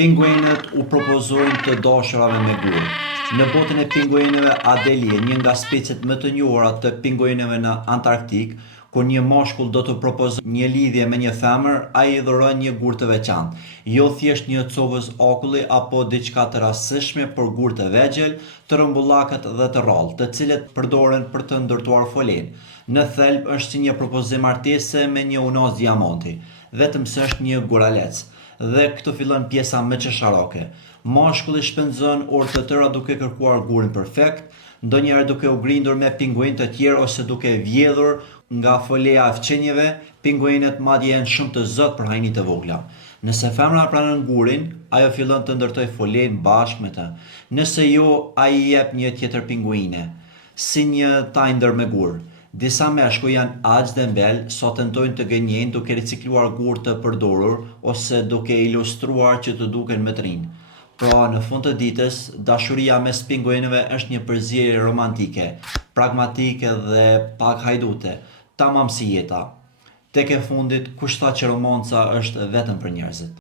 Pinguinët u propozojnë të dashurave me gur. Në botën e pinguinëve, Adelie, një nga speciet më të njohura të pinguinëve në Antarktik, kur një mashkull do të propozojë një lidhje me një femër, ai i dhuron një gur të veçantë, jo thjesht një copës akulli apo diçka të rastësishme, por gur të vegjël, të rrumbullakët dhe të rrallë, të cilët përdoren për të ndërtuar folen. Në thelb është si një propozim martese me një unas diamanti, vetëm se është një guralec. Dhe këtu fillon pjesa më çesharake. Mashkulli shpenzon orë të tëra duke kërkuar gurin perfekt, ndonjëherë duke u grindur me pinguin të tjerë ose duke vjedhur nga foleja e fqenjeve. Pinguinët madje janë shumë të zotë për hajni të vogla. Nëse femra pranon gurin, ajo fillon të ndërtoj folen bashkë me të. Nëse jo, ai I jep një tjetër pinguine, si një tajndër me gur. Disa meshkuj janë aq dhe embel sa tentojnë të gënjejnë duke ricikluar gur të përdorur ose duke ilustruar që të duken më të rinj. Pra, në fund të ditës, dashuria mes pinguinëve është një përzierje romantike, pragmatike dhe pak hajdute, tamam si jeta. Tek e fundit, kush tha që romanca është vetëm për njerëzit?